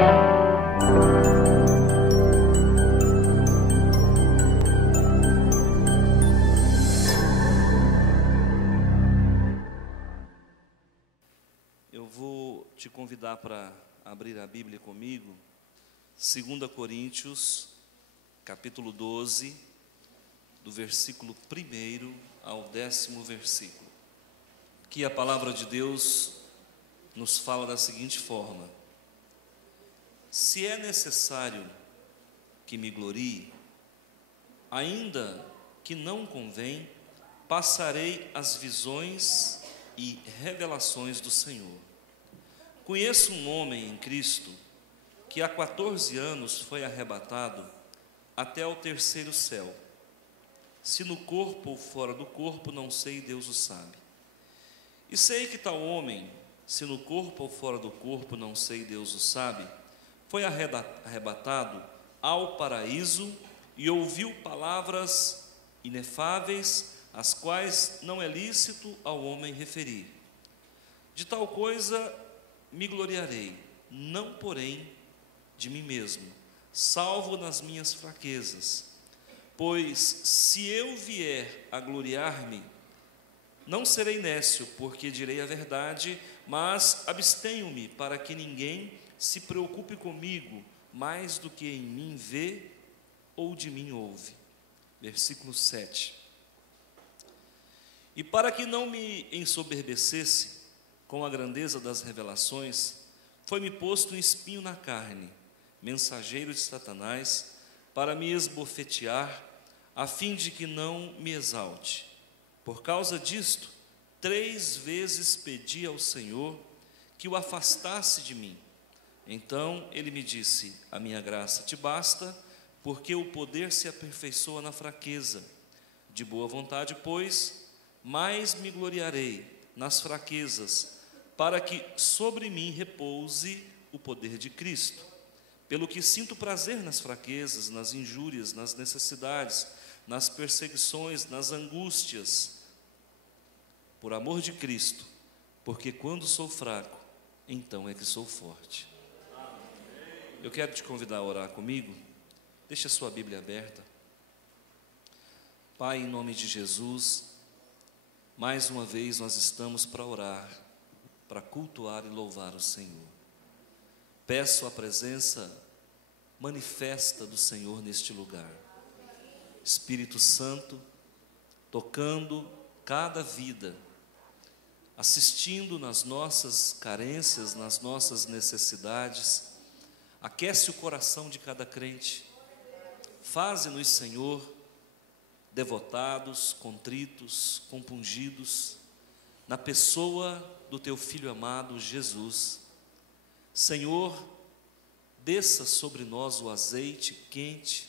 Eu vou te convidar para abrir a Bíblia comigo, 2 Coríntios, capítulo 12, do versículo 1 ao 10º versículo. Aqui a palavra de Deus nos fala da seguinte forma: se é necessário que me glorie, ainda que não convém, passarei as visões e revelações do Senhor. Conheço um homem em Cristo que há 14 anos foi arrebatado até ao terceiro céu. Se no corpo ou fora do corpo, não sei, Deus o sabe. E sei que tal homem, se no corpo ou fora do corpo, não sei, Deus o sabe, foi arrebatado ao paraíso e ouviu palavras inefáveis, as quais não é lícito ao homem referir. De tal coisa me gloriarei, não porém de mim mesmo, salvo nas minhas fraquezas. Pois se eu vier a gloriar-me, não serei nécio, porque direi a verdade, mas abstenho-me para que ninguém se preocupe comigo mais do que em mim vê ou de mim ouve. Versículo 7. E para que não me ensoberbecesse com a grandeza das revelações, foi-me posto um espinho na carne, mensageiro de Satanás, para me esbofetear, a fim de que não me exalte. Por causa disto, 3 vezes pedi ao Senhor que o afastasse de mim. Então ele me disse: a minha graça te basta, porque o poder se aperfeiçoa na fraqueza. De boa vontade, pois, mais me gloriarei nas fraquezas, para que sobre mim repouse o poder de Cristo. Pelo que sinto prazer nas fraquezas, nas injúrias, nas necessidades, nas perseguições, nas angústias, por amor de Cristo, porque quando sou fraco, então é que sou forte. Eu quero te convidar a orar comigo. Deixa a sua Bíblia aberta. Pai, em nome de Jesus, mais uma vez nós estamos para orar, para cultuar e louvar o Senhor. Peço a presença manifesta do Senhor neste lugar. Espírito Santo, tocando cada vida, assistindo nas nossas carências, nas nossas necessidades, aquece o coração de cada crente. Faze-nos, Senhor, devotados, contritos, compungidos, na pessoa do Teu Filho amado, Jesus. Senhor, desça sobre nós o azeite quente,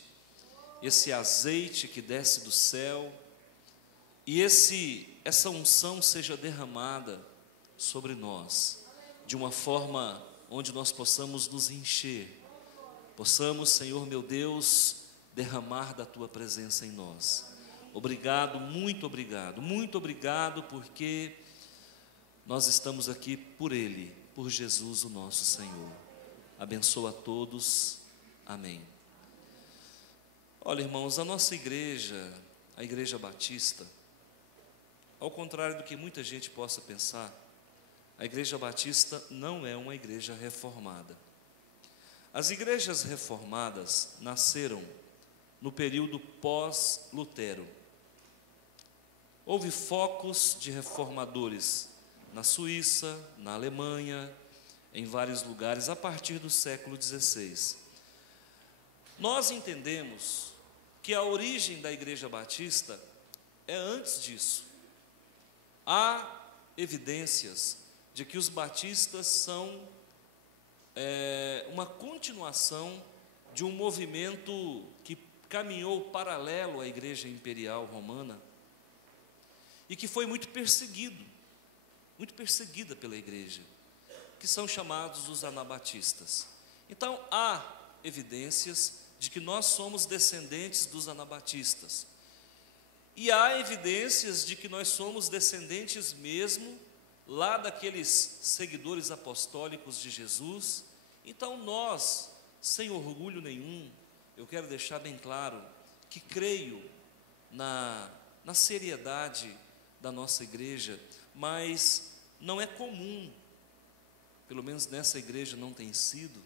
esse azeite que desce do céu, e essa unção seja derramada sobre nós, de uma forma onde nós possamos nos encher, possamos, Senhor meu Deus, derramar da Tua presença em nós. Obrigado, muito obrigado, porque nós estamos aqui por Ele, por Jesus o nosso Senhor. Abençoa a todos, amém. Olha, irmãos, a nossa igreja, a Igreja Batista, ao contrário do que muita gente possa pensar, a Igreja Batista não é uma igreja reformada. As igrejas reformadas nasceram no período pós-Lutero. Houve focos de reformadores na Suíça, na Alemanha, em vários lugares, a partir do século XVI. Nós entendemos que a origem da Igreja Batista é antes disso. Há evidências de que os batistas são uma continuação de um movimento que caminhou paralelo à Igreja Imperial Romana e que foi muito perseguida pela igreja, que são chamados os anabatistas. Então, há evidências de que nós somos descendentes dos anabatistas. E há evidências de que nós somos descendentes mesmo lá daqueles seguidores apostólicos de Jesus Então nós, sem orgulho nenhum, eu quero deixar bem claro que creio na seriedade da nossa igreja, mas não é comum, pelo menos nessa igreja não tem sido,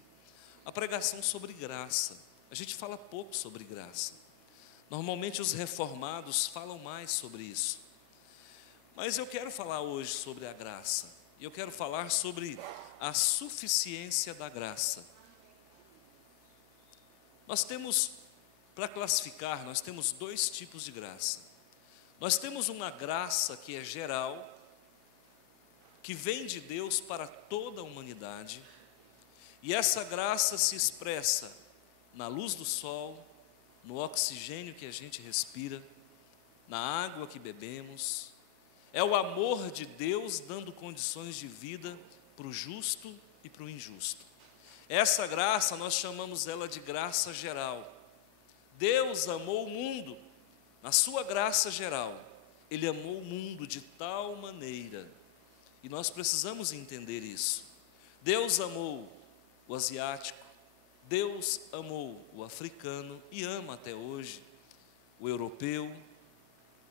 a pregação sobre graça. A gente fala pouco sobre graça. Normalmente os reformados falam mais sobre isso. Mas eu quero falar hoje sobre a graça. E eu quero falar sobre a suficiência da graça. Nós temos, para classificar, nós temos dois tipos de graça. Nós temos uma graça que é geral, que vem de Deus para toda a humanidade, e essa graça se expressa na luz do sol, no oxigênio que a gente respira, na água que bebemos. É o amor de Deus dando condições de vida para o justo e para o injusto. Essa graça, nós chamamos ela de graça geral. Deus amou o mundo, na sua graça geral, Ele amou o mundo de tal maneira, e nós precisamos entender isso. Deus amou o asiático, Deus amou o africano e ama até hoje o europeu,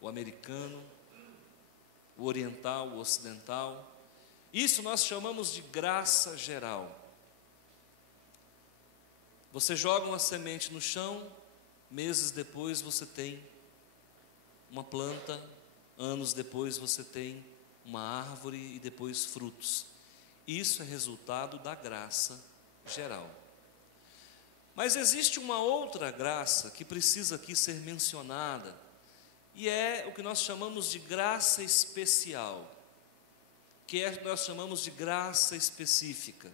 o americano, o oriental, o ocidental. Isso nós chamamos de graça geral. Você joga uma semente no chão, meses depois você tem uma planta, anos depois você tem uma árvore e depois frutos. Isso é resultado da graça geral. Mas existe uma outra graça que precisa aqui ser mencionada, e é o que nós chamamos de graça especial, que é o que nós chamamos de graça específica.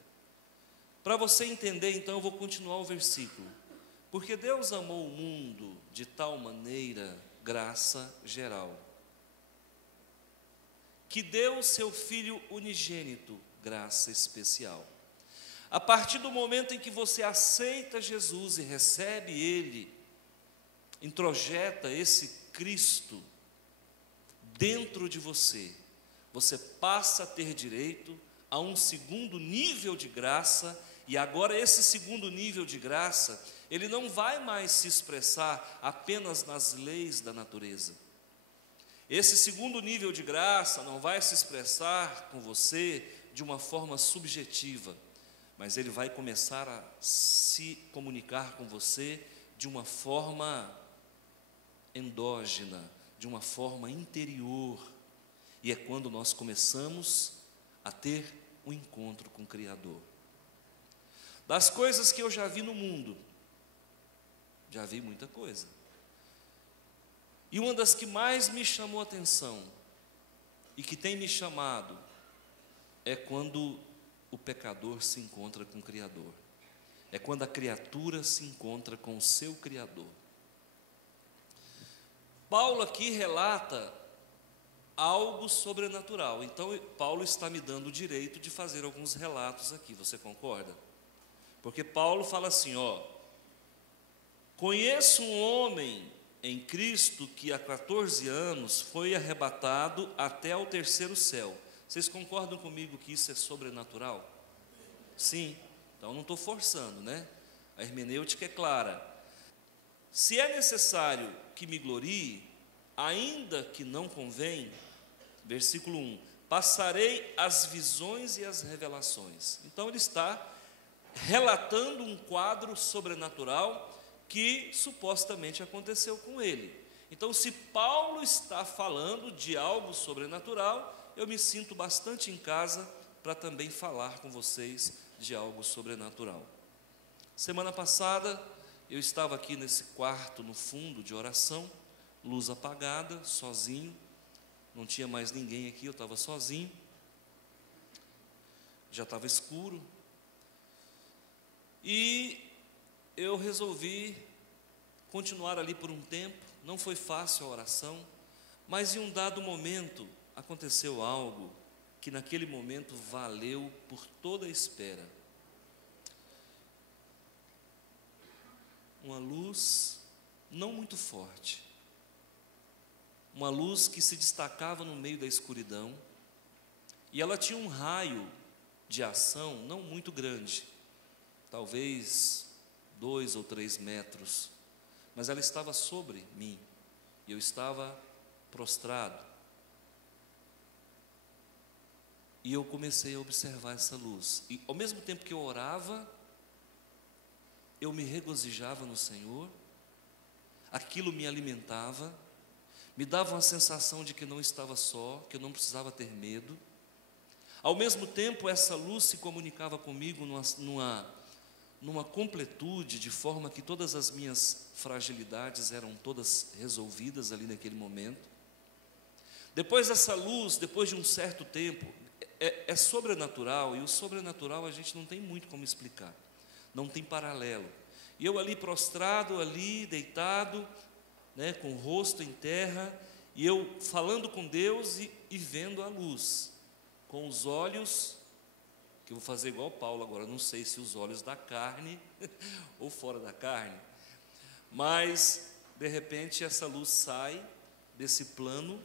Para você entender, então, eu vou continuar o versículo. Porque Deus amou o mundo de tal maneira, graça geral, que deu o seu Filho unigênito, graça especial. A partir do momento em que você aceita Jesus e recebe Ele, introjeta esse Cristo dentro de você, você passa a ter direito a um segundo nível de graça, e agora esse segundo nível de graça, ele não vai mais se expressar apenas nas leis da natureza. Esse segundo nível de graça não vai se expressar com você de uma forma subjetiva, mas ele vai começar a se comunicar com você de uma forma endógena, de uma forma interior. E é quando nós começamos a ter um encontro com o Criador. Das coisas que eu já vi no mundo, já vi muita coisa. E uma das que mais me chamou a atenção, e que tem me chamado, é quando o pecador se encontra com o Criador. É quando a criatura se encontra com o seu Criador. Paulo aqui relata algo sobrenatural. Então, Paulo está me dando o direito de fazer alguns relatos aqui, você concorda? Porque Paulo fala assim, conheço um homem em Cristo que há 14 anos foi arrebatado até ao terceiro céu. Vocês concordam comigo que isso é sobrenatural? Sim. Então não estou forçando, né? A hermenêutica é clara. Se é necessário que me glorie, ainda que não convém, versículo 1, passarei as visões e as revelações. Então ele está relatando um quadro sobrenatural que supostamente aconteceu com ele. Então, se Paulo está falando de algo sobrenatural, eu me sinto bastante em casa para também falar com vocês de algo sobrenatural. Semana passada, eu estava aqui nesse quarto no fundo de oração, luz apagada, sozinho, não tinha mais ninguém aqui, eu estava sozinho, já estava escuro, e eu resolvi continuar ali por um tempo. Não foi fácil a oração, mas em um dado momento aconteceu algo que naquele momento valeu por toda a espera. Uma luz não muito forte, uma luz que se destacava no meio da escuridão, e ela tinha um raio de ação não muito grande, talvez 2 ou 3 metros, mas ela estava sobre mim, e eu estava prostrado. E eu comecei a observar essa luz, e ao mesmo tempo que eu orava, eu me regozijava no Senhor, aquilo me alimentava, me dava uma sensação de que não estava só, que eu não precisava ter medo. Ao mesmo tempo, essa luz se comunicava comigo numa completude, de forma que todas as minhas fragilidades eram todas resolvidas ali naquele momento. Depois dessa luz, depois de um certo tempo, é sobrenatural, e o sobrenatural a gente não tem muito como explicar, não tem paralelo. E eu ali prostrado, ali deitado, né, com o rosto em terra, e eu falando com Deus e vendo a luz, com os olhos, que eu vou fazer igual Paulo agora, não sei se os olhos da carne ou fora da carne, mas de repente essa luz sai desse plano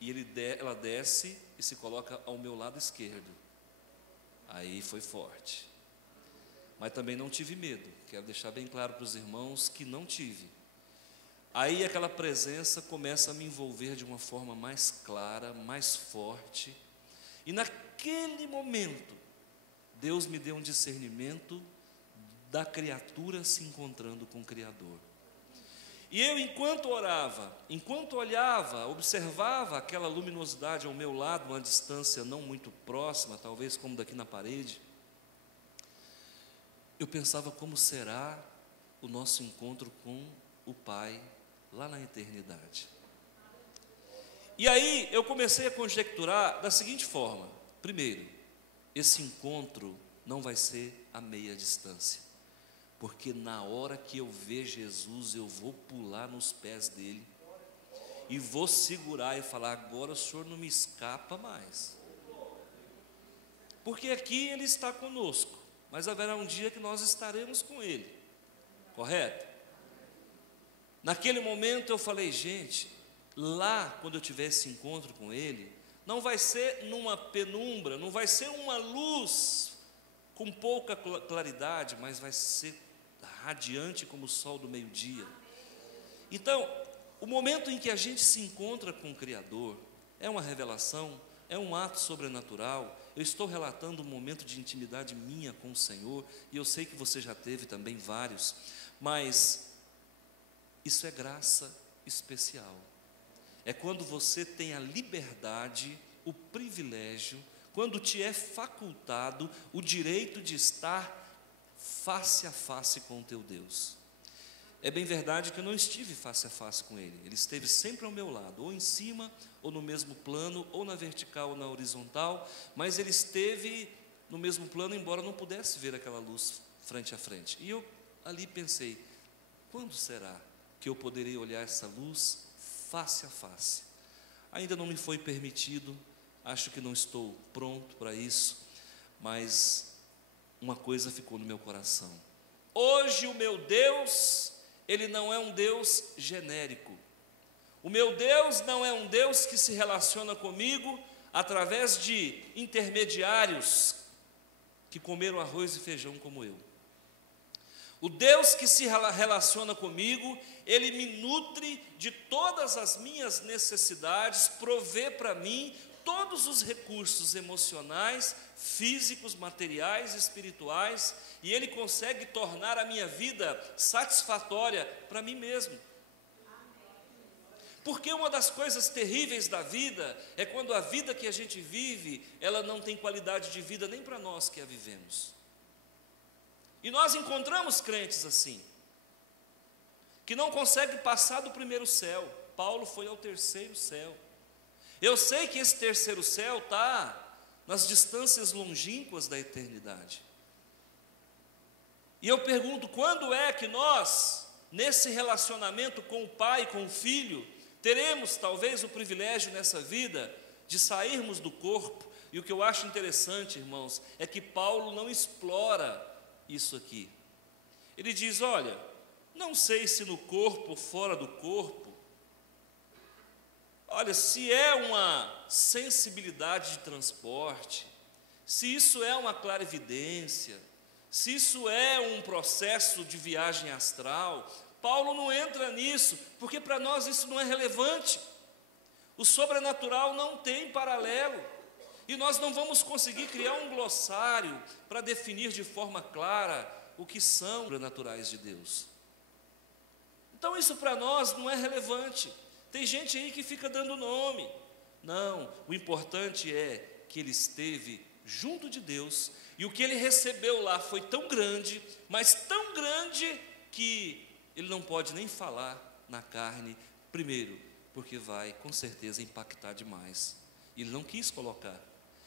e ela desce e se coloca ao meu lado esquerdo. Aí foi forte, mas também não tive medo, quero deixar bem claro para os irmãos que não tive. Aí aquela presença começa a me envolver de uma forma mais clara, mais forte, e naquele momento, Deus me deu um discernimento da criatura se encontrando com o Criador. E eu, enquanto orava, enquanto olhava, observava aquela luminosidade ao meu lado, uma distância não muito próxima, talvez como daqui na parede, eu pensava como será o nosso encontro com o Pai lá na eternidade. E aí eu comecei a conjecturar da seguinte forma: primeiro, esse encontro não vai ser a meia distância, porque na hora que eu ver Jesus, eu vou pular nos pés dele e vou segurar e falar: agora o Senhor não me escapa mais, porque aqui Ele está conosco, mas haverá um dia que nós estaremos com Ele, correto? Naquele momento eu falei: gente, lá quando eu tiver esse encontro com Ele, não vai ser numa penumbra, não vai ser uma luz com pouca claridade, mas vai ser radiante como o sol do meio-dia. Então, o momento em que a gente se encontra com o Criador é uma revelação, é um ato sobrenatural. Eu estou relatando um momento de intimidade minha com o Senhor, e eu sei que você já teve também vários, mas isso é graça especial. É quando você tem a liberdade, o privilégio, quando te é facultado o direito de estar face a face com o teu Deus. É bem verdade que eu não estive face a face com Ele, Ele esteve sempre ao meu lado, ou em cima, ou no mesmo plano, ou na vertical ou na horizontal, mas Ele esteve no mesmo plano, embora eu não pudesse ver aquela luz frente a frente. E eu ali pensei: quando será que eu poderei olhar essa luz face a face? Ainda não me foi permitido, acho que não estou pronto para isso, mas uma coisa ficou no meu coração: hoje o meu Deus, Ele não é um Deus genérico. O meu Deus não é um Deus que se relaciona comigo através de intermediários que comeram arroz e feijão como eu. O Deus que se relaciona comigo, Ele me nutre de todas as minhas necessidades, provê para mim todos os recursos emocionais, físicos, materiais, espirituais, e Ele consegue tornar a minha vida satisfatória para mim mesmo. Porque uma das coisas terríveis da vida é quando a vida que a gente vive, ela não tem qualidade de vida nem para nós que a vivemos. E nós encontramos crentes assim, que não conseguem passar do primeiro céu. Paulo foi ao terceiro céu. Eu sei que esse terceiro céu está nas distâncias longínquas da eternidade. E eu pergunto: quando é que nós, nesse relacionamento com o Pai, com o Filho, teremos talvez o privilégio nessa vida de sairmos do corpo? E o que eu acho interessante, irmãos, é que Paulo não explora isso aqui. Ele diz: olha, não sei se no corpo ou fora do corpo, olha, se é uma sensibilidade de transporte, se isso é uma clarividência, se isso é um processo de viagem astral, Paulo não entra nisso, porque para nós isso não é relevante. O sobrenatural não tem paralelo, e nós não vamos conseguir criar um glossário para definir de forma clara o que são sobrenaturais de Deus. Então isso para nós não é relevante. Tem gente aí que fica dando nome. Não, o importante é que ele esteve junto de Deus, e o que ele recebeu lá foi tão grande, mas tão grande, que ele não pode nem falar na carne, primeiro, porque vai com certeza impactar demais. Ele não quis colocar.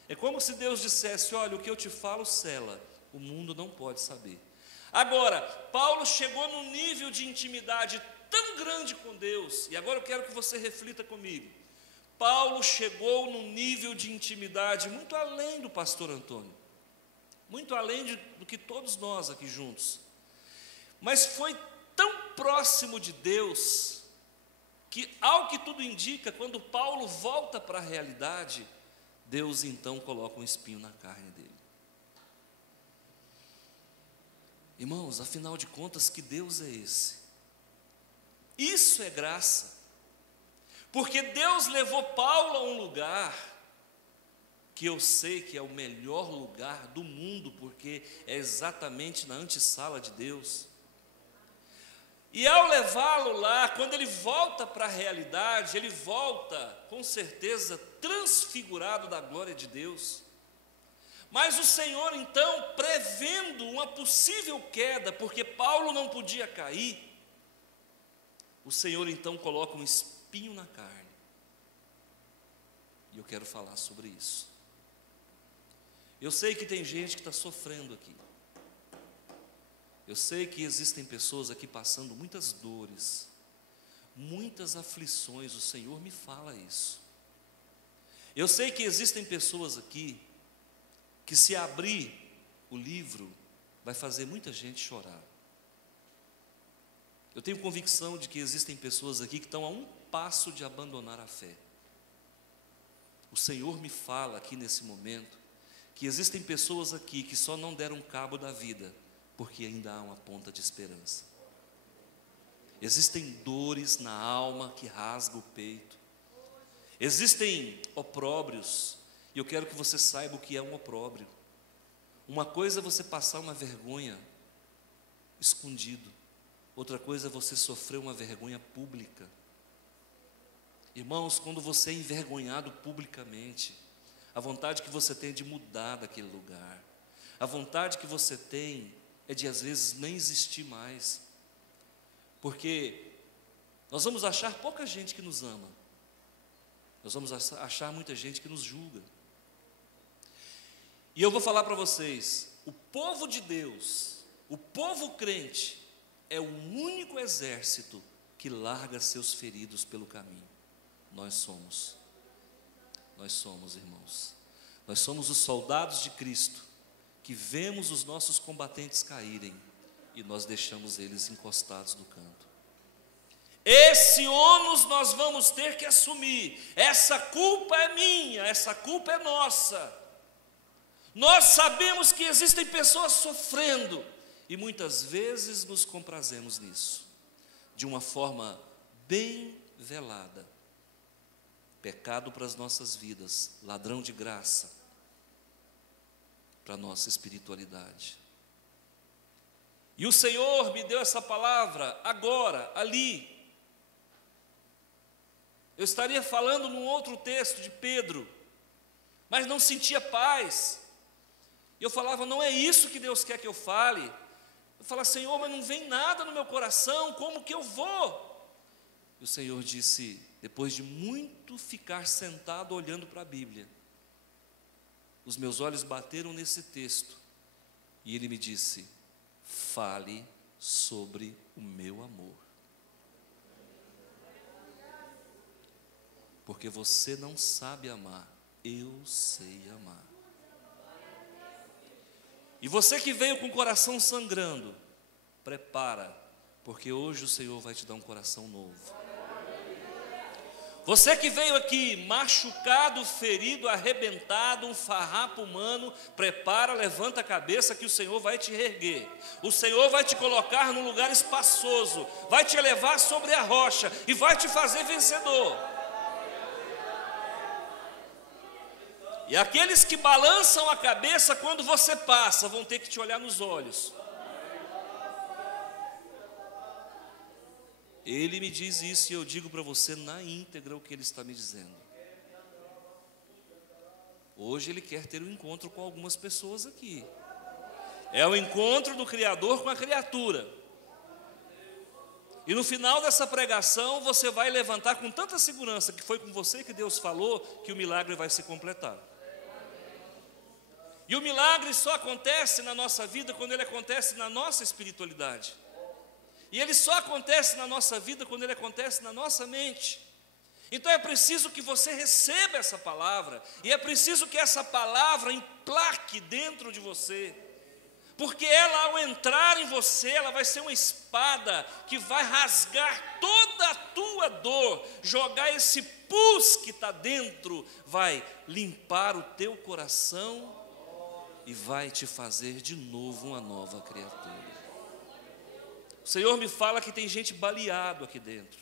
É como se Deus dissesse: olha, o que eu te falo sela, o mundo não pode saber. Agora, Paulo chegou num nível de intimidade tão grande com Deus, e agora eu quero que você reflita comigo. Paulo chegou num nível de intimidade muito além do pastor Antônio, muito além do que todos nós aqui juntos, mas foi tão próximo de Deus, que, ao que tudo indica, quando Paulo volta para a realidade, Deus então coloca um espinho na carne dele. Irmãos, afinal de contas, que Deus é esse? Isso é graça, porque Deus levou Paulo a um lugar, que eu sei que é o melhor lugar do mundo, porque é exatamente na antessala de Deus. E ao levá-lo lá, quando ele volta para a realidade, ele volta com certeza transfigurado da glória de Deus. Mas o Senhor então, prevendo uma possível queda, porque Paulo não podia cair, o Senhor então coloca um espinho na carne. E eu quero falar sobre isso. Eu sei que tem gente que está sofrendo aqui. Eu sei que existem pessoas aqui passando muitas dores, muitas aflições, o Senhor me fala isso. Eu sei que existem pessoas aqui, que se abrir o livro, vai fazer muita gente chorar. Eu tenho convicção de que existem pessoas aqui que estão a um passo de abandonar a fé. O Senhor me fala aqui nesse momento, que existem pessoas aqui que só não deram cabo da vida, porque ainda há uma ponta de esperança. Existem dores na alma que rasgam o peito. Existem opróbrios, e eu quero que você saiba o que é um opróbrio. Uma coisa é você passar uma vergonha escondido, outra coisa é você sofrer uma vergonha pública. Irmãos, quando você é envergonhado publicamente, a vontade que você tem é de mudar daquele lugar, a vontade que você tem é de às vezes nem existir mais, porque nós vamos achar pouca gente que nos ama, nós vamos achar muita gente que nos julga. E eu vou falar para vocês, o povo de Deus, o povo crente, é o único exército que larga seus feridos pelo caminho. Nós somos, irmãos, nós somos os soldados de Cristo, que vemos os nossos combatentes caírem, e nós deixamos eles encostados no canto. Esse ônus nós vamos ter que assumir. Essa culpa é minha, essa culpa é nossa. Nós sabemos que existem pessoas sofrendo, e muitas vezes nos comprazemos nisso, de uma forma bem velada. Pecado para as nossas vidas, ladrão de graça para a nossa espiritualidade. E o Senhor me deu essa palavra agora, ali. Eu estaria falando num outro texto de Pedro, mas não sentia paz. E eu falava, não é isso que Deus quer que eu fale. Eu falava, Senhor, mas não vem nada no meu coração, como que eu vou? E o Senhor disse, depois de muito ficar sentado olhando para a Bíblia, os meus olhos bateram nesse texto, e Ele me disse, fale sobre o meu amor. Porque você não sabe amar, eu sei amar. E você que veio com o coração sangrando, prepara, porque hoje o Senhor vai te dar um coração novo. Você que veio aqui machucado, ferido, arrebentado, um farrapo humano, prepara, levanta a cabeça que o Senhor vai te reerguer. O Senhor vai te colocar num lugar espaçoso, vai te elevar sobre a rocha e vai te fazer vencedor. E aqueles que balançam a cabeça quando você passa, vão ter que te olhar nos olhos. Ele me diz isso e eu digo para você na íntegra o que ele está me dizendo. Hoje ele quer ter um encontro com algumas pessoas aqui. É o encontro do Criador com a criatura. E no final dessa pregação você vai levantar com tanta segurança que foi com você que Deus falou, que o milagre vai se completar. E o milagre só acontece na nossa vida quando ele acontece na nossa espiritualidade. E ele só acontece na nossa vida quando ele acontece na nossa mente. Então é preciso que você receba essa palavra, e é preciso que essa palavra emplaque dentro de você, porque ela, ao entrar em você, ela vai ser uma espada que vai rasgar toda a tua dor, jogar esse pus que está dentro, vai limpar o teu coração e vai te fazer de novo uma nova criatura. O Senhor me fala que tem gente baleado aqui dentro.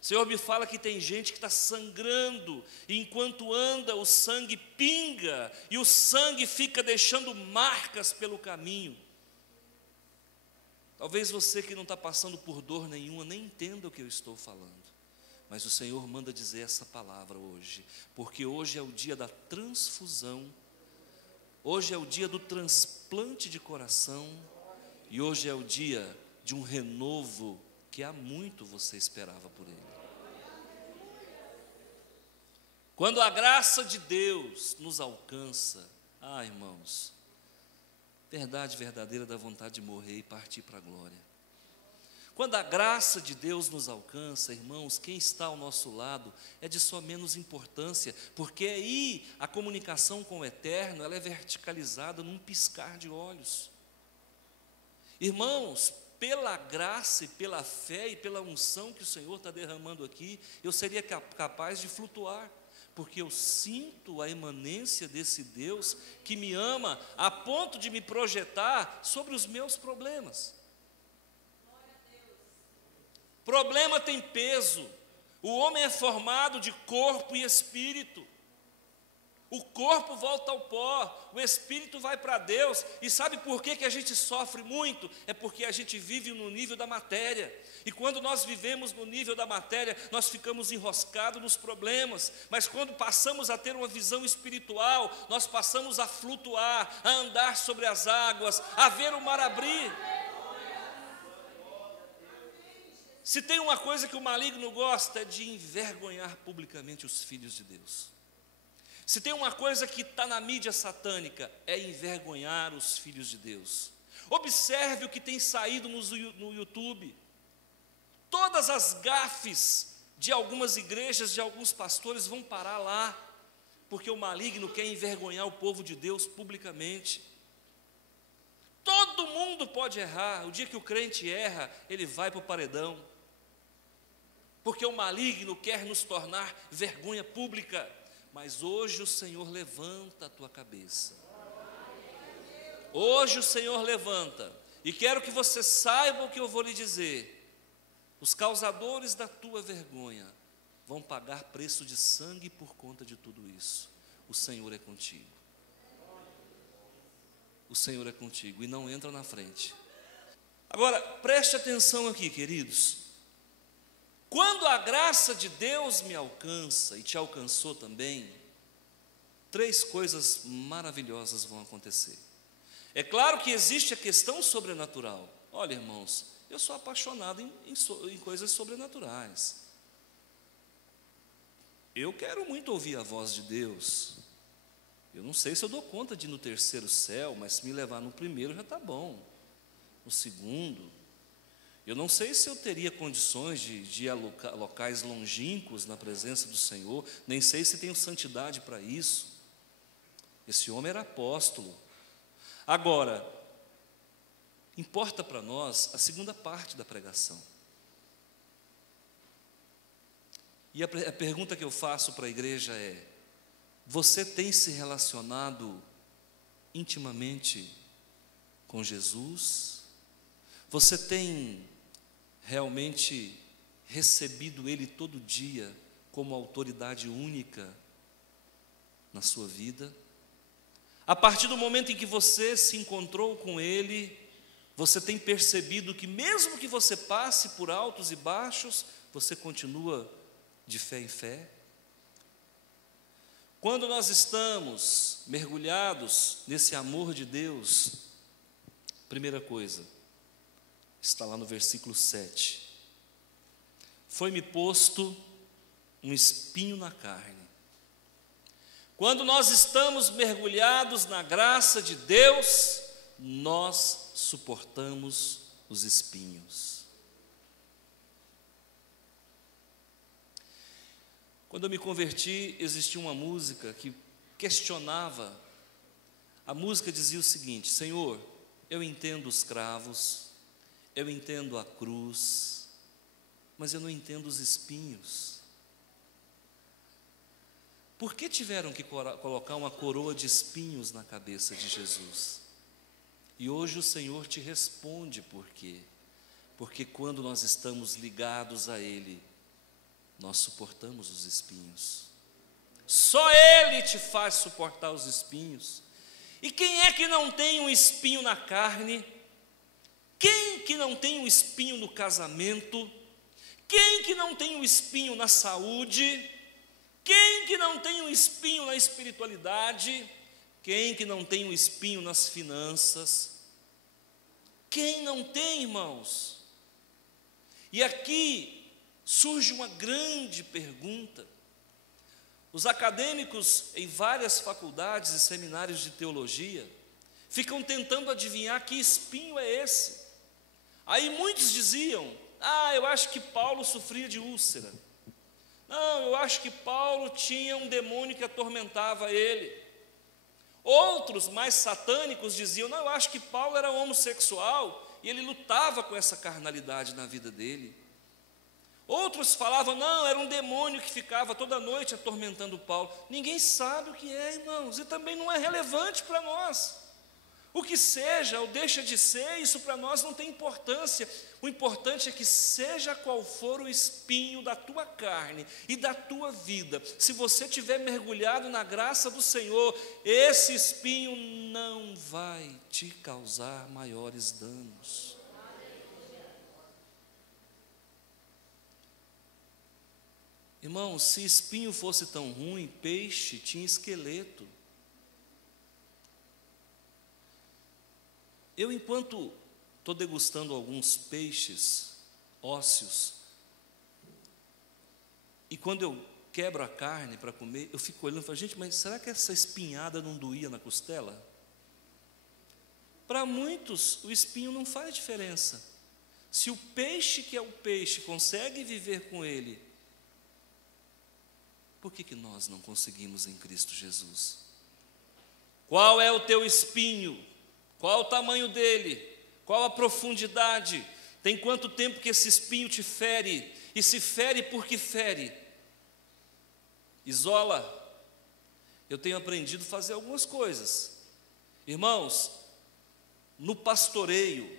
O Senhor me fala que tem gente que está sangrando, e enquanto anda o sangue pinga, e o sangue fica deixando marcas pelo caminho. Talvez você que não está passando por dor nenhuma, nem entenda o que eu estou falando. Mas o Senhor manda dizer essa palavra hoje, porque hoje é o dia da transfusão, hoje é o dia do transplante de coração, e hoje é o dia de um renovo que há muito você esperava por ele. Quando a graça de Deus nos alcança, irmãos, verdade verdadeira da vontade de morrer e partir para a glória. Quando a graça de Deus nos alcança, irmãos, quem está ao nosso lado é de só menos importância, porque aí a comunicação com o Eterno, ela é verticalizada num piscar de olhos. Irmãos, pela graça e pela fé e pela unção que o Senhor está derramando aqui, eu seria capaz de flutuar, porque eu sinto a imanência desse Deus que me ama a ponto de me projetar sobre os meus problemas. Problema tem peso. O homem é formado de corpo e espírito. O corpo volta ao pó, o espírito vai para Deus. E sabe por que a gente sofre muito? É porque a gente vive no nível da matéria. E quando nós vivemos no nível da matéria, nós ficamos enroscados nos problemas. Mas quando passamos a ter uma visão espiritual, nós passamos a flutuar, a andar sobre as águas, a ver o mar abrir. Se tem uma coisa que o maligno gosta, é de envergonhar publicamente os filhos de Deus. Se tem uma coisa que está na mídia satânica, é envergonhar os filhos de Deus. Observe o que tem saído no YouTube. Todas as gafes de algumas igrejas, de alguns pastores vão parar lá, porque o maligno quer envergonhar o povo de Deus publicamente. Todo mundo pode errar. O dia que o crente erra, ele vai para o paredão, porque o maligno quer nos tornar vergonha pública. Mas hoje o Senhor levanta a tua cabeça. Hoje o Senhor levanta. E quero que você saiba o que eu vou lhe dizer. Os causadores da tua vergonha vão pagar preço de sangue por conta de tudo isso. O Senhor é contigo. O Senhor é contigo e não entra na frente. Agora, preste atenção aqui, queridos. Quando a graça de Deus me alcança, e te alcançou também, 3 coisas maravilhosas vão acontecer. É claro que existe a questão sobrenatural. Olha, irmãos, eu sou apaixonado em coisas sobrenaturais. Eu quero muito ouvir a voz de Deus. Eu não sei se eu dou conta de ir no 3º céu, mas se me levar no 1º já está bom. No 2º... Eu não sei se eu teria condições de ir a locais longínquos na presença do Senhor, nem sei se tenho santidade para isso. Esse homem era apóstolo. Agora, importa para nós a segunda parte da pregação. E a pergunta que eu faço para a igreja é: você tem se relacionado intimamente com Jesus? Você tem realmente recebido Ele todo dia como autoridade única na sua vida? A partir do momento em que você se encontrou com Ele, você tem percebido que mesmo que você passe por altos e baixos, você continua de fé em fé? Quando nós estamos mergulhados nesse amor de Deus, primeira coisa, está lá no versículo 7. Foi-me posto um espinho na carne. Quando nós estamos mergulhados na graça de Deus, nós suportamos os espinhos. Quando eu me converti, existia uma música que questionava. A música dizia o seguinte: Senhor, eu entendo os cravos, eu entendo a cruz, mas eu não entendo os espinhos. Por que tiveram que colocar uma coroa de espinhos na cabeça de Jesus? E hoje o Senhor te responde por quê. Porque quando nós estamos ligados a Ele, nós suportamos os espinhos. Só Ele te faz suportar os espinhos. E quem é que não tem um espinho na carne? Quem que não tem um espinho no casamento? Quem que não tem um espinho na saúde? Quem que não tem um espinho na espiritualidade? Quem que não tem um espinho nas finanças? Quem não tem, irmãos? E aqui surge uma grande pergunta. Os acadêmicos em várias faculdades e seminários de teologia ficam tentando adivinhar que espinho é esse. Aí muitos diziam: eu acho que Paulo sofria de úlcera. Não, eu acho que Paulo tinha um demônio que atormentava ele. Outros, mais satânicos, diziam: não, eu acho que Paulo era homossexual e ele lutava com essa carnalidade na vida dele. Outros falavam: não, era um demônio que ficava toda noite atormentando Paulo. Ninguém sabe o que é, irmãos, e também não é relevante para nós. O que seja ou deixa de ser, isso para nós não tem importância. O importante é que seja qual for o espinho da tua carne e da tua vida, se você estiver mergulhado na graça do Senhor, esse espinho não vai te causar maiores danos. Irmão, se espinho fosse tão ruim, peixe tinha esqueleto. Eu, enquanto estou degustando alguns peixes ósseos, e quando eu quebro a carne para comer, eu fico olhando e falo: gente, mas será que essa espinhada não doía na costela? Para muitos, o espinho não faz diferença. Se o peixe que é o peixe consegue viver com ele, por que nós não conseguimos em Cristo Jesus? Qual é o teu espinho? Qual o tamanho dele? Qual a profundidade? Tem quanto tempo que esse espinho te fere? E se fere, por que fere? Isola. Eu tenho aprendido a fazer algumas coisas. Irmãos, no pastoreio,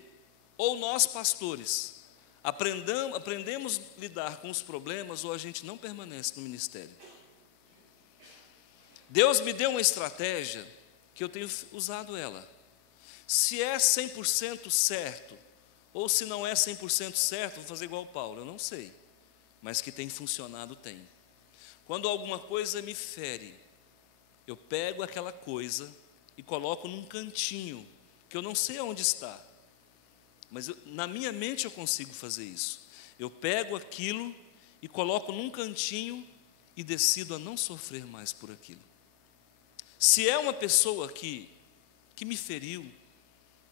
ou nós pastores, aprendemos a lidar com os problemas, ou a gente não permanece no ministério. Deus me deu uma estratégia que eu tenho usado ela. Se é 100% certo, ou se não é 100% certo, vou fazer igual Paulo, eu não sei, mas que tem funcionado, tem. Quando alguma coisa me fere, eu pego aquela coisa e coloco num cantinho, que eu não sei aonde está, mas na minha mente eu consigo fazer isso. Eu pego aquilo e coloco num cantinho e decido a não sofrer mais por aquilo. Se é uma pessoa que me feriu,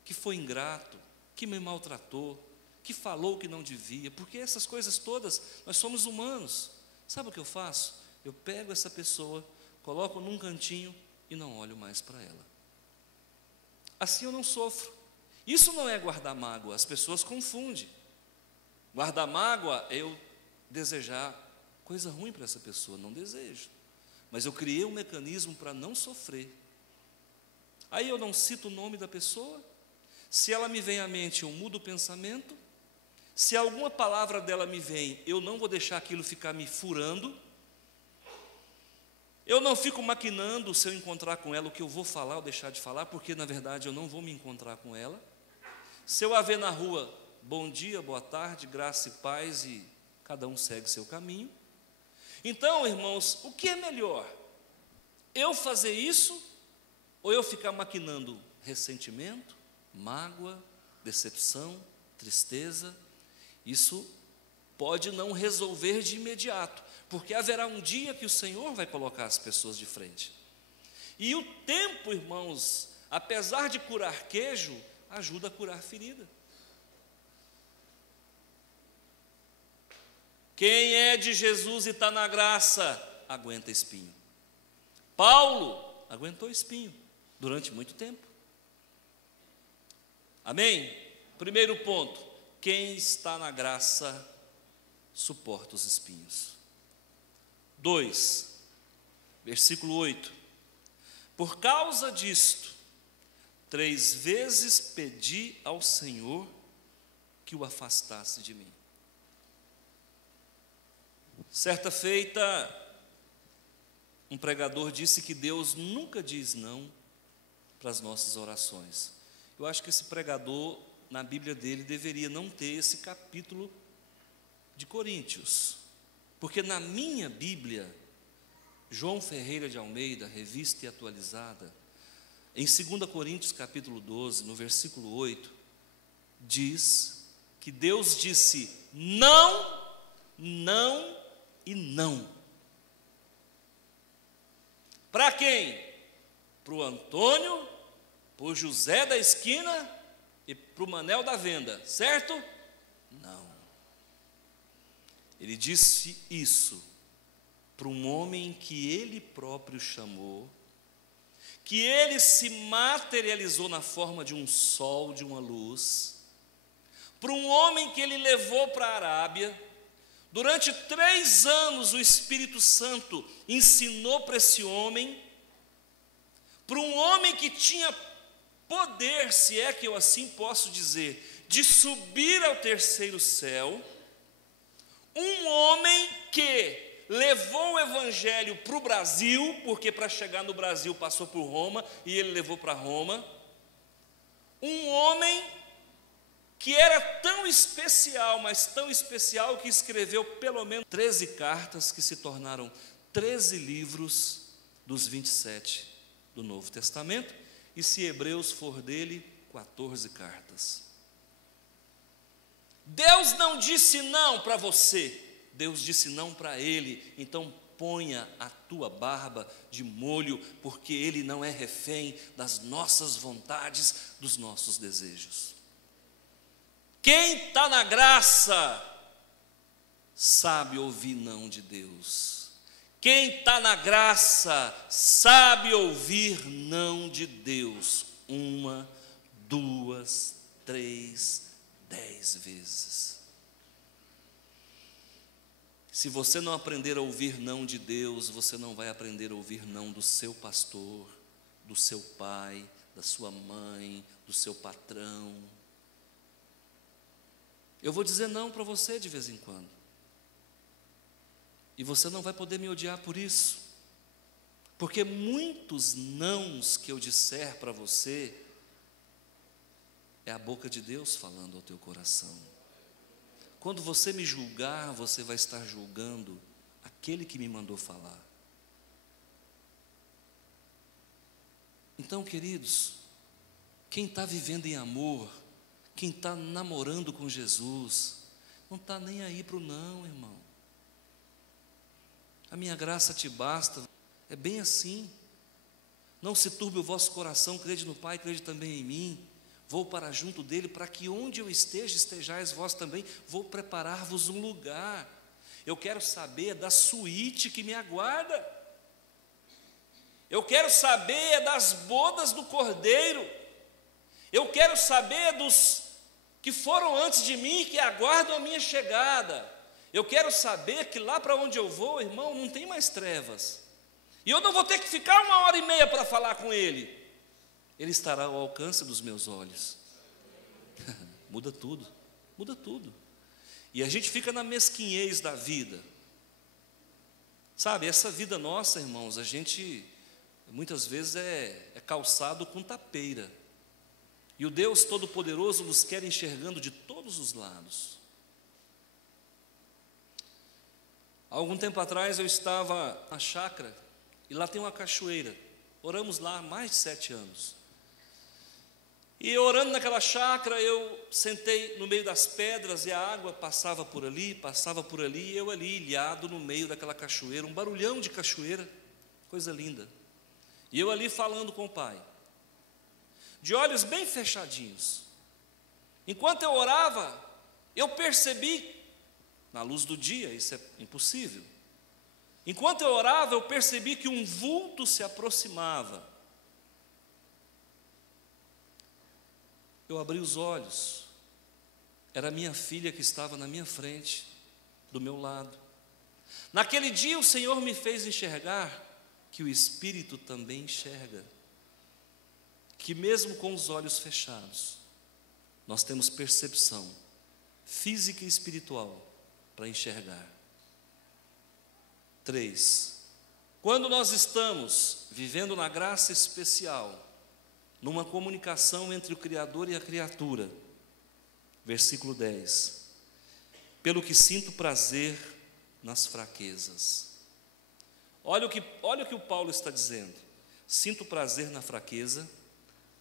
que foi ingrato, que me maltratou, que falou que não devia, porque essas coisas todas, nós somos humanos. Sabe o que eu faço? Eu pego essa pessoa, coloco num cantinho e não olho mais para ela. Assim eu não sofro. Isso não é guardar mágoa, as pessoas confundem. Guardar mágoa é eu desejar coisa ruim para essa pessoa, não desejo. Mas eu criei um mecanismo para não sofrer. Aí eu não cito o nome da pessoa. Se ela me vem à mente, eu mudo o pensamento. Se alguma palavra dela me vem, eu não vou deixar aquilo ficar me furando. Eu não fico maquinando se eu encontrar com ela o que eu vou falar ou deixar de falar, porque na verdade eu não vou me encontrar com ela. Se eu a ver na rua, bom dia, boa tarde, graça e paz, e cada um segue seu caminho. Então, irmãos, o que é melhor? Eu fazer isso ou eu ficar maquinando ressentimento, mágoa, decepção, tristeza? Isso pode não resolver de imediato, porque haverá um dia que o Senhor vai colocar as pessoas de frente. E o tempo, irmãos, apesar de curar queijo, ajuda a curar ferida. Quem é de Jesus e está na graça, aguenta espinho. Paulo aguentou espinho durante muito tempo. Amém? Primeiro ponto, quem está na graça suporta os espinhos. 2, versículo 8. Por causa disto, 3 vezes pedi ao Senhor que o afastasse de mim. Certa feita, um pregador disse que Deus nunca diz não para as nossas orações. Eu acho que esse pregador, na Bíblia dele, deveria não ter esse capítulo de Coríntios, porque na minha Bíblia, João Ferreira de Almeida, revista e atualizada, em 2 Coríntios capítulo 12, no versículo 8, diz que Deus disse não, não e não. Para quem? Para o Antônio, para o José da esquina e para o Manel da venda, certo? Não. Ele disse isso para um homem que ele próprio chamou, que ele se materializou na forma de um sol, de uma luz, para um homem que ele levou para a Arábia. Durante 3 anos o Espírito Santo ensinou para esse homem, para um homem que tinha poder, se é que eu assim posso dizer, de subir ao 3º céu, um homem que levou o Evangelho para o Brasil, porque para chegar no Brasil passou por Roma, e ele levou para Roma, um homem que era tão especial, mas tão especial, que escreveu pelo menos 13 cartas, que se tornaram 13 livros dos 27 do Novo Testamento, e se Hebreus for dele, 14 cartas. Deus não disse não para você, Deus disse não para ele. Então ponha a tua barba de molho, porque ele não é refém das nossas vontades, dos nossos desejos. Quem está na graça sabe ouvir não de Deus. Quem está na graça sabe ouvir não de Deus 1, 2, 3, 10 vezes. Se você não aprender a ouvir não de Deus, você não vai aprender a ouvir não do seu pastor, do seu pai, da sua mãe, do seu patrão. Eu vou dizer não para você de vez em quando, e você não vai poder me odiar por isso, porque muitos nãos que eu disser para você, é a boca de Deus falando ao teu coração. Quando você me julgar, você vai estar julgando aquele que me mandou falar. Então, queridos, quem está vivendo em amor, quem está namorando com Jesus, não está nem aí para o não, irmão. A minha graça te basta, é bem assim. Não se turbe o vosso coração, crede no Pai, crede também em mim. Vou para junto dele, para que onde eu esteja, estejais vós também. Vou preparar-vos um lugar. Eu quero saber da suíte que me aguarda. Eu quero saber das bodas do Cordeiro. Eu quero saber dos que foram antes de mim, que aguardam a minha chegada. Eu quero saber que lá para onde eu vou, irmão, não tem mais trevas. E eu não vou ter que ficar 1h30 para falar com Ele. Ele estará ao alcance dos meus olhos. Muda tudo, muda tudo. E a gente fica na mesquinhez da vida. Sabe, essa vida nossa, irmãos, a gente muitas vezes é calçado com tapeira. E o Deus Todo-Poderoso nos quer enxergando de todos os lados. Há algum tempo atrás eu estava na chácara, e lá tem uma cachoeira. Oramos lá há mais de 7 anos. E orando naquela chácara, eu sentei no meio das pedras, e a água passava por ali, e eu ali, ilhado no meio daquela cachoeira, um barulhão de cachoeira, coisa linda. E eu ali falando com o Pai, de olhos bem fechadinhos. Enquanto eu orava, eu percebi, na luz do dia, isso é impossível. Enquanto eu orava, eu percebi que um vulto se aproximava. Eu abri os olhos, era minha filha que estava na minha frente, do meu lado. Naquele dia o Senhor me fez enxergar que o Espírito também enxerga, que mesmo com os olhos fechados, nós temos percepção física e espiritual para enxergar. 3. Quando nós estamos vivendo na graça especial, numa comunicação entre o Criador e a criatura, versículo 10, pelo que sinto prazer nas fraquezas. Olha o que o Paulo está dizendo. Sinto prazer na fraqueza,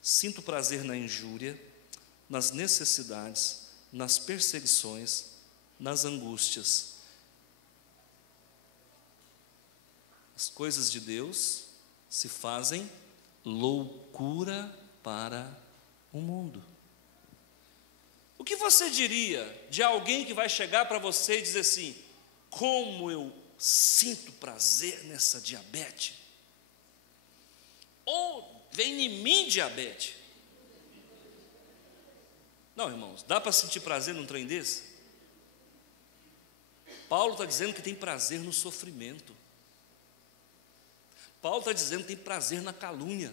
sinto prazer na injúria, nas necessidades, nas perseguições, nas angústias. As coisas de Deus se fazem loucura para o mundo. O que você diria de alguém que vai chegar para você e dizer assim: como eu sinto prazer nessa diabetes? Ou vem em mim diabetes? Não, irmãos, dá para sentir prazer num trem desse? Paulo está dizendo que tem prazer no sofrimento. Paulo está dizendo que tem prazer na calúnia.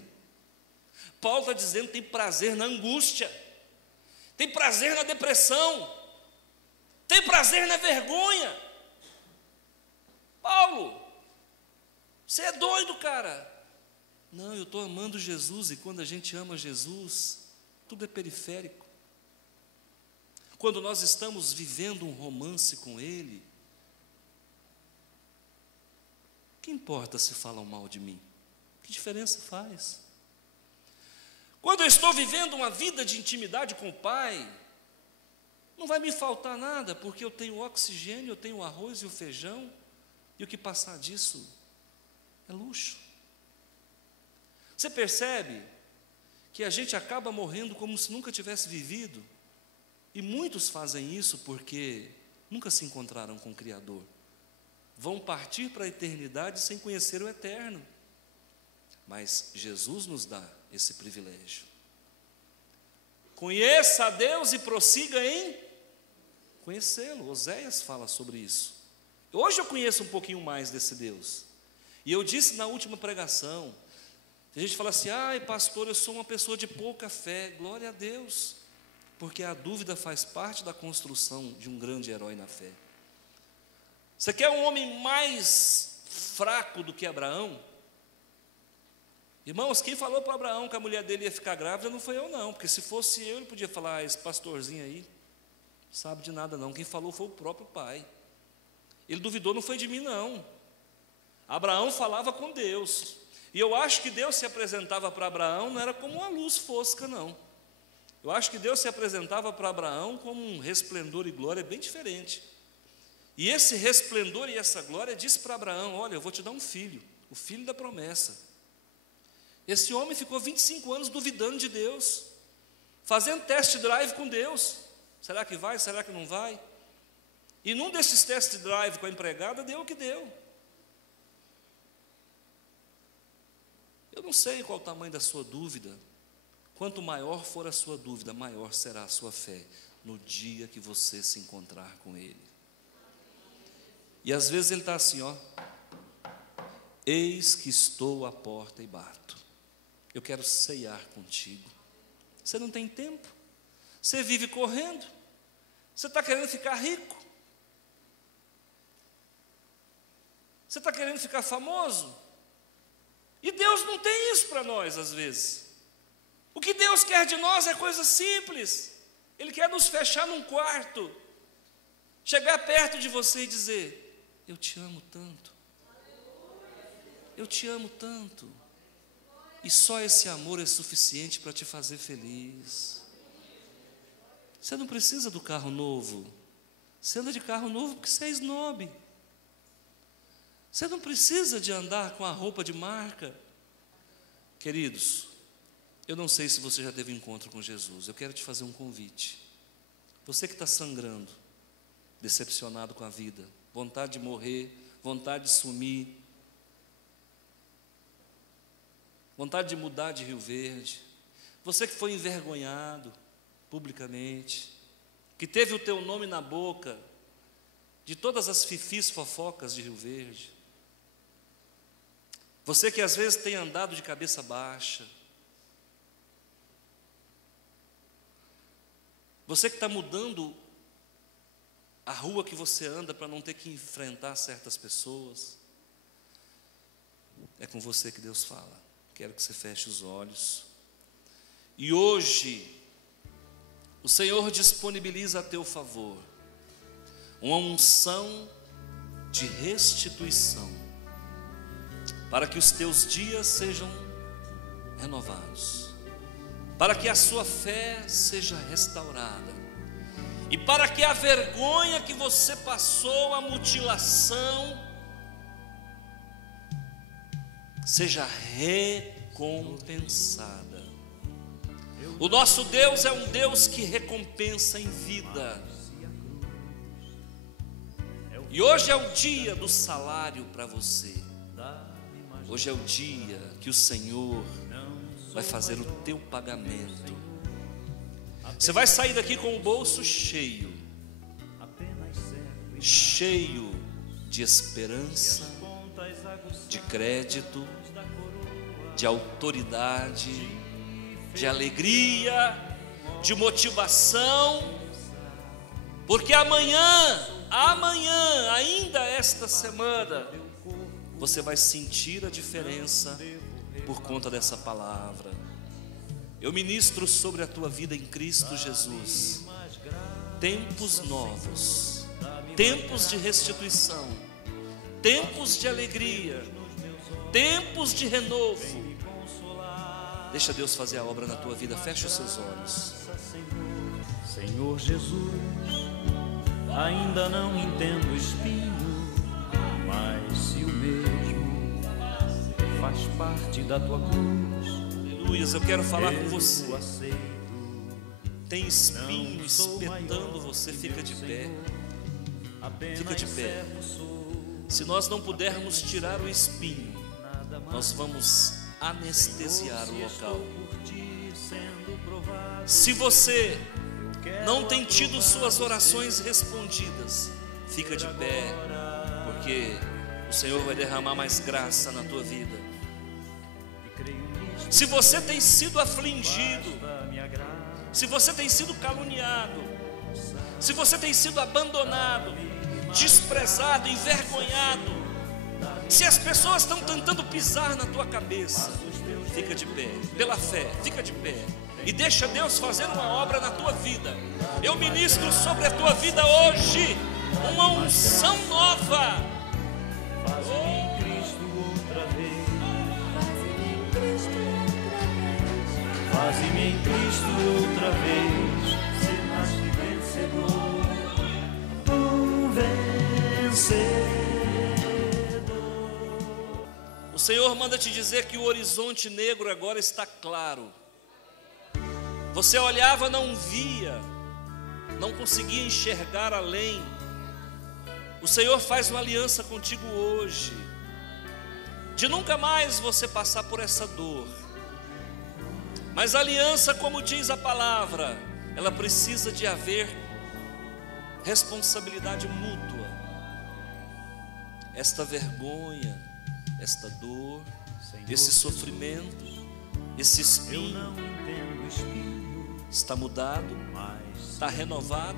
Paulo está dizendo que tem prazer na angústia. Tem prazer na depressão. Tem prazer na vergonha. Paulo, você é doido, cara. Não, eu estou amando Jesus, e quando a gente ama Jesus, tudo é periférico. Quando nós estamos vivendo um romance com Ele, que importa se falam mal de mim? Que diferença faz? Quando eu estou vivendo uma vida de intimidade com o Pai, não vai me faltar nada, porque eu tenho oxigênio, eu tenho o arroz e o feijão, e o que passar disso é luxo. Você percebe que a gente acaba morrendo como se nunca tivesse vivido? E muitos fazem isso porque nunca se encontraram com o Criador. Vão partir para a eternidade sem conhecer o eterno. Mas Jesus nos dá esse privilégio. Conheça a Deus e prossiga em conhecê-lo. Oséias fala sobre isso. Hoje eu conheço um pouquinho mais desse Deus. E eu disse na última pregação, a gente fala assim: ai pastor, eu sou uma pessoa de pouca fé. Glória a Deus, porque a dúvida faz parte da construção de um grande herói na fé. Você quer um homem mais fraco do que Abraão? Irmãos, quem falou para Abraão que a mulher dele ia ficar grávida não foi eu não, porque se fosse eu, ele podia falar: esse pastorzinho aí não sabe de nada não. Quem falou foi o próprio pai. Ele duvidou, não foi de mim não. Abraão falava com Deus, e eu acho que Deus se apresentava para Abraão, não era como uma luz fosca não. Eu acho que Deus se apresentava para Abraão como um resplendor e glória bem diferente. E esse resplendor e essa glória disse para Abraão: olha, eu vou te dar um filho, o filho da promessa. Esse homem ficou 25 anos duvidando de Deus, fazendo test drive com Deus. Será que vai? Será que não vai? E num desses test drive com a empregada, deu o que deu. Eu não sei qual o tamanho da sua dúvida. Quanto maior for a sua dúvida, maior será a sua fé no dia que você se encontrar com Ele. E às vezes ele está assim, ó. Eis que estou à porta e bato. Eu quero ceiar contigo. Você não tem tempo. Você vive correndo. Você está querendo ficar rico. Você está querendo ficar famoso. E Deus não tem isso para nós às vezes. O que Deus quer de nós é coisa simples. Ele quer nos fechar num quarto, chegar perto de você e dizer: eu te amo tanto. Eu te amo tanto. E só esse amor é suficiente para te fazer feliz. Você não precisa do carro novo. Você anda de carro novo porque você é snob. Você não precisa de andar com a roupa de marca. Queridos, eu não sei se você já teve encontro com Jesus. Eu quero te fazer um convite. Você que está sangrando, decepcionado com a vida, vontade de morrer, vontade de sumir, vontade de mudar de Rio Verde, você que foi envergonhado publicamente, que teve o teu nome na boca de todas as fifis fofocas de Rio Verde, você que às vezes tem andado de cabeça baixa, você que está mudando a rua que você anda para não ter que enfrentar certas pessoas, é com você que Deus fala. Quero que você feche os olhos. E hoje, o Senhor disponibiliza a teu favor uma unção de restituição, para que os teus dias sejam renovados, para que a sua fé seja restaurada, e para que a vergonha que você passou, a mutilação, seja recompensada. O nosso Deus é um Deus que recompensa em vida. E hoje é o dia do salário para você. Hoje é o dia que o Senhor vai fazer o teu pagamento. Você vai sair daqui com o bolso cheio, cheio de esperança, de crédito, de autoridade, de alegria, de motivação, porque amanhã, ainda esta semana, você vai sentir a diferença por conta dessa palavra. Eu ministro sobre a tua vida em Cristo Jesus tempos novos, tempos de restituição, tempos de alegria, tempos de renovo. Deixa Deus fazer a obra na tua vida. Fecha os seus olhos. Senhor Jesus, ainda não entendo o espinho, mas se o mesmo faz parte da tua cruz, aleluia. Eu quero falar com você. Tem espinho espetando você, fica de pé. Fica de pé. Se nós não pudermos tirar o espinho, nós vamos anestesiar o local. Se você não tem tido suas orações respondidas, fica de pé, porque o Senhor vai derramar mais graça na tua vida. Se você tem sido afligido, se você tem sido caluniado, se você tem sido abandonado, desprezado, envergonhado, se as pessoas estão tentando pisar na tua cabeça, fica de pé, pela fé, fica de pé e deixa Deus fazer uma obra na tua vida. Eu ministro sobre a tua vida hoje uma unção nova. Faz-me em Cristo outra vez, faz-me em Cristo outra vez, ser mais que vencedor. O Senhor manda te dizer que o horizonte negro agora está claro. Você olhava, não via, não conseguia enxergar além. O Senhor faz uma aliança contigo hoje, de nunca mais você passar por essa dor. Mas a aliança, como diz a palavra, ela precisa de haver responsabilidade mútua. esta vergonha, esta dor, Senhor esse Jesus, sofrimento, esse eu espinho não entendo o espinho, está mudado, mas está renovado.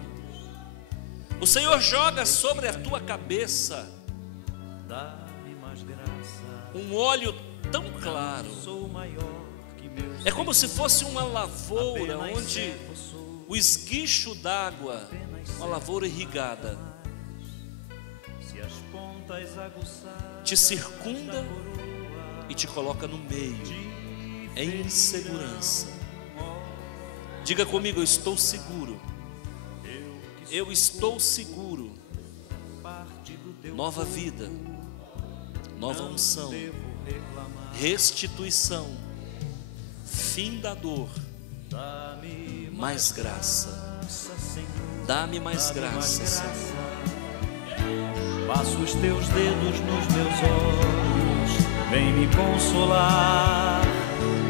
O Senhor joga sobre a tua cabeça dá-me mais graça. um óleo tão claro. Sou maior que meu É como se fosse uma lavoura apenas onde servo sou, o esguicho d'água, uma lavoura irrigada, se as pontas aguçadas te circunda e te coloca no meio, em segurança. Diga comigo, eu estou seguro. Eu estou seguro. parte do teu Nova vida, nova unção, devo reclamar. restituição, fim da dor, Dá-me mais graça. graça, Senhor. Dá-me mais Dá-me graça, Senhor. Passo os teus dedos nos meus olhos, vem me consolar.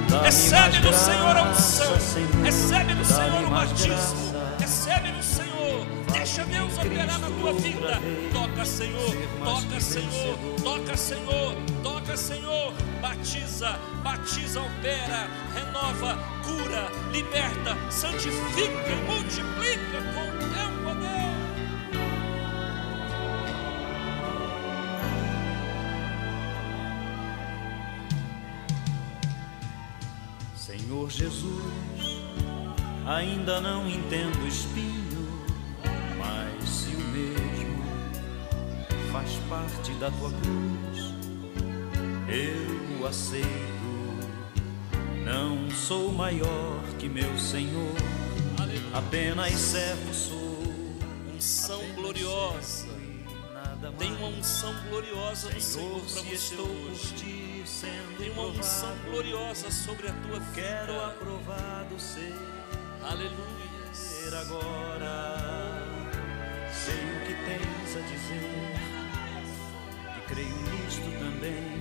Dá-me Recebe mais do Senhor a graça, unção, Senhor. recebe do Senhor Dá-me o mais batismo, graça. recebe do Senhor, deixa Deus operar na tua vida. Toca, Senhor, toca, Senhor, toca, Senhor, toca, Senhor. Batiza, batiza, opera, renova, cura, liberta, santifica e multiplica com o teu poder. Senhor Jesus, ainda não entendo o espinho, mas se o mesmo faz parte da tua cruz, eu o aceito. Não sou maior que meu Senhor, apenas servo sou. Unção gloriosa, Nada tem mais. uma unção gloriosa do Senhor para Se você estou por hoje. ti sendo Tem uma unção provado, gloriosa sobre a tua quero vida. aprovado ser Aleluia. agora. Sei o que tens a dizer e creio nisto também.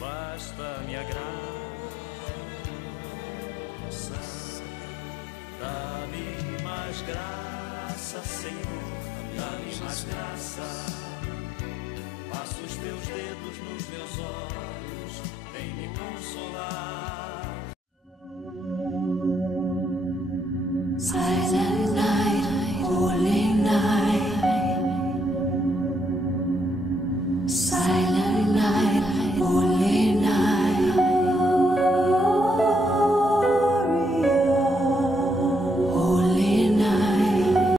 Basta me graça. Dá-me mais graça, Senhor. Dá-me mais graça. Passo os teus dedos nos meus olhos.